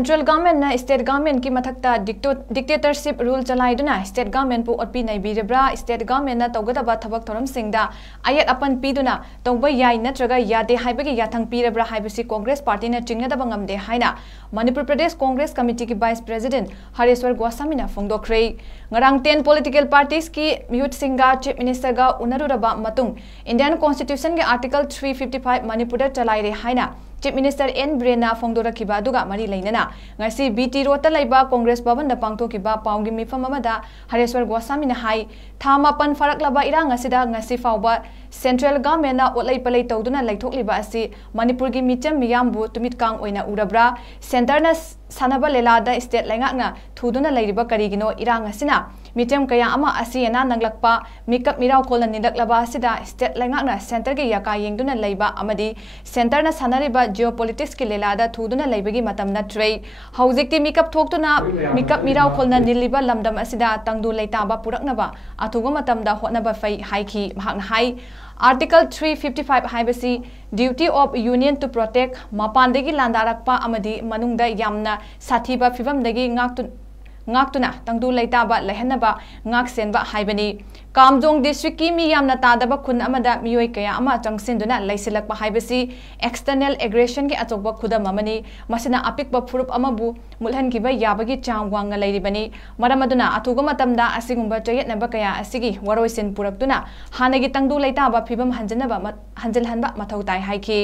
Central government ना state government की मथक्ता dictatorship rule चलाइदुना state government पु ओटपी नैबिरब्रा state government ना तौगदबा थबक theorem सिंगदा आयत अपन पीदुना तौबा याय नत्रगा यादे हाइबगी याथंग पीरब्रा हाइबसी कांग्रेस पार्टी ना चिंगदबा ngamde हाइना मणिपुर प्रदेश कांग्रेस कमिटी की वाइस प्रेसिडेंट 𝗟𝗜𝗓𝗓 ना फोंदोखरे ngarang 10 political parties की youth singa chief minister ga unaruraba matung Indian constitution के article 355 Manipur चलाइरे हाइना Chief Minister N. Brena Fongdorakiba Duga Mari Lainana. Ngasi BT Rota Laiba Congress Bhavan da Pangthokiba Paungi Mifam amada 𝗟𝗜𝗓𝗓 na hai thamapan faraklaba irang asida ngasi fauba Central Government na otlai palai tawduna laithokliba asi Manipur gi micham miyambu tumit kang oina urabra center na sanaba lelada state laingakna thuduna lairiba karigino irang asina micham kaya ama asi na nanglakpa mikap mirau kholan nilaklaba asida state laingakna center gi yaka yengduna laiba amadi center na sanariba geopolitics ki lelada thuduna laibagi matam na trei haujikti mikap thoktuna mikap mirau kholna niliba lamdam asida tangdu laitaba puraknaba athuga matamda hotnaba fai haiki mahakna hai Article 355 haibasi duty of union to protect mapandagi landarakpa amadi manungda yamna sathiba fivamdagi ngaktuna tangdu laitaba lehanaba ngaksenba haibani Kamjong district ki mi yamna tadaba khun amada miyoi kaya ama changsinduna laisilakpa haibasi external aggression ki achokba khudam amani masina apikba phurup amabu mulhankiba yabagi chang wanga lairibani maramaduna athuga matamda asigumba chayetnaba kaya asigi waroisin puraktuna hanagi tangdu laitaba phibam hanjalhanba mathau tai haiki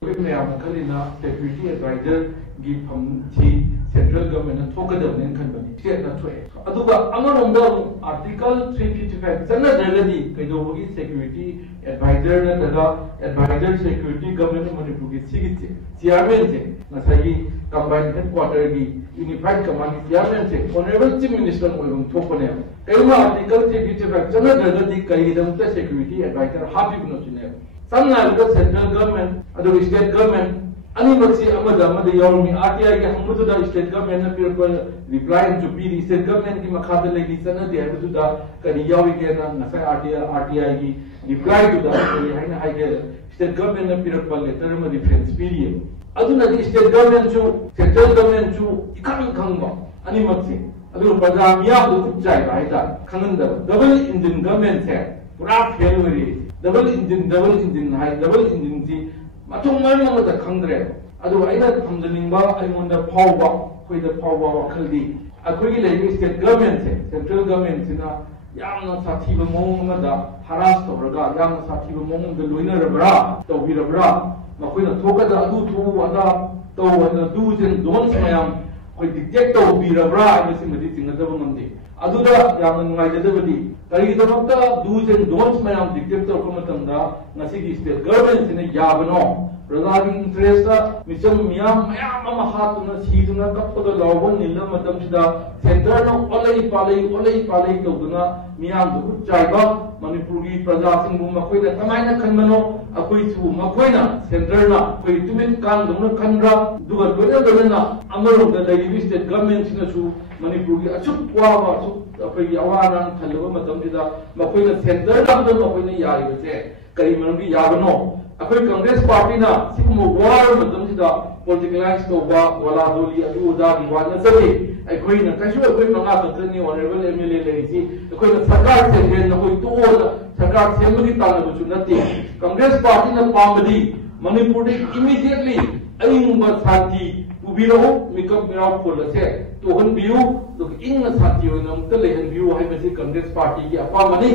security advisor gi phamchi central government thokadabne khanbani state na thoe aduga amaromda article 355 sanna daladi kaidogi security advisor na daga advisor security government manipur gi sigi chairman se nasagi combined headquarter gi unified command chairman se honorable chief minister oilum thokone kaima article 355 sanna daladi kaidamta security advisor happy no chine samna central government adu state government ani maksi amada yawmi RTI ke hamudu da state government na pir ko reply to be state government ki makhada legi sana de hamudu da kani yawi ke na nasa RTI ki reply to da haina haige state government na pir ko letter ma difference period aduna di state government chu central government chu ikang khangba ani maksi adu pajamiya du jai ba ida khanganda double engine government se pura failure double engine hai double engine ji matung man ma khangdre adu aina thamjaningba aimonda phawba khoida phawba wakhaldi akhoi lei state government se central government sina yamna sathiba mong ma da harass toraga yamna sathiba mong da loinarabra tawbirabra makhoina thokada adu thu ada tawna dujen don samayam khoi detect tawbirabra aisi madi tingadaba ngamde aduda yamna ngai Karidamakta dujen dons mayam dictator kumatamda ngasigi state government sine yabano Ragagi interest micham miyam ama hatuna siduna kappada lawon nilla matam sida center no olai palai tawduna miyam du chaiba manipur gi praja sing bu makoina kamaina khanmano akoi chu makoina center na koi tumin kan dum khanra duga dona amaro da lagi state government sina chu manipur gi achuk kwa ba chu akoi awaran khalwa matam sida makoina center na do makoina yari bese kari mangi yabano akoi congress party na sikumo war matam sida politicalize to ba wala doli adu da gi wala sabi akoi na kashu akoi manga tatni honorable MLA leisi akoi na sarkar se na koi to sarkar se magi tana bu chunati congress party na pamadi manipur immediately aingba santi ubiro mikap mirau polase to han biu to ing na santi oinam te lehan biu hai basi congress party ki apamani